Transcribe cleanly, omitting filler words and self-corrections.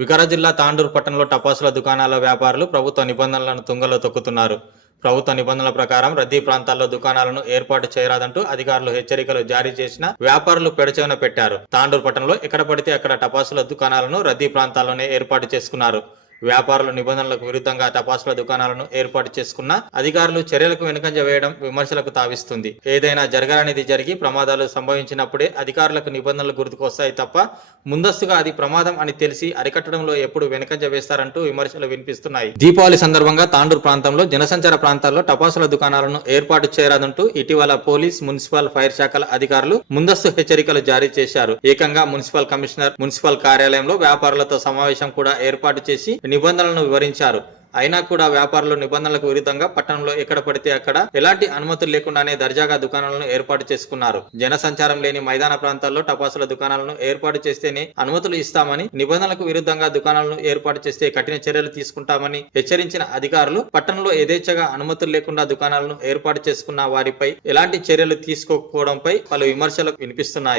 వికారాబాద్ జిల్లా తాండూరు పట్టణంలో టపాసుల దుకాణాల వ్యాపారులు ప్రభుత్వ నిబంధనలను తుంగలో తొక్కుతున్నారు. ప్రభుత్వ నిబంధనల ప్రకారం రద్దీ ప్రాంతాల్లో దుకాణాలను ఏర్పాటు చేయరాదంటూ అధికారులు హెచ్చరికలు జారీ చేసిన వ్యాపారులు పెడచెవిన పెట్టారు. తాండూరు పట్టణంలో ఎక్కడ పడితే అక్కడ టపాసుల దుకాణాలను రద్దీ ప్రాంతాల్లోనే ఏర్పాటు చేసుకున్నారు. వ్యాపారుల నిబంధనలకు విరుద్ధంగా టపాసుల దుకాణాలను ఏర్పాటు చేసుకున్న అధికారులు చర్యలకు వెనుకంజ వేయడం విమర్శలకు తావిస్తుంది. ఏదైనా జరగాలనేది జరిగి ప్రమాదాలు సంభవించినప్పుడే అధికారులకు నిబంధనలు గుర్తుకొస్తాయి తప్ప ముందస్తుగా అది ప్రమాదం అని తెలిసి అరికట్టడంలో ఎప్పుడు వెనుకంజ వేస్తారంటూ విమర్శలు వినిపిస్తున్నాయి. దీపావళి సందర్భంగా తాండూరు ప్రాంతంలో జనసంచార ప్రాంతాల్లో టపాసుల దుకాణాలను ఏర్పాటు చేయరాదంటూ ఇటీవల పోలీస్, మున్సిపల్, ఫైర్ శాఖల అధికారులు ముందస్తు హెచ్చరికలు జారీ చేశారు. ఏకంగా మున్సిపల్ కమిషనర్ మున్సిపల్ కార్యాలయంలో వ్యాపారులతో సమావేశం కూడా ఏర్పాటు చేసి నిబంధనలను వివరించారు. అయినా కూడా వ్యాపారులు నిబంధనలకు విరుద్ధంగా పట్టణంలో ఎక్కడ పడితే అక్కడ ఎలాంటి అనుమతులు లేకుండానే దర్జాగా దుకాణాలను ఏర్పాటు చేసుకున్నారు. జనసంచారం లేని మైదాన ప్రాంతాల్లో టపాసుల దుకాణాలను ఏర్పాటు చేస్తేనే అనుమతులు ఇస్తామని, నిబంధనలకు విరుద్ధంగా దుకాణాలను ఏర్పాటు చేస్తే కఠిన చర్యలు తీసుకుంటామని హెచ్చరించిన అధికారులు పట్టణంలో యథేచ్ఛగా అనుమతులు లేకుండా దుకాణాలను ఏర్పాటు చేసుకున్న వారిపై ఎలాంటి చర్యలు తీసుకోకపోవడంపై పలు విమర్శలు వినిపిస్తున్నాయి.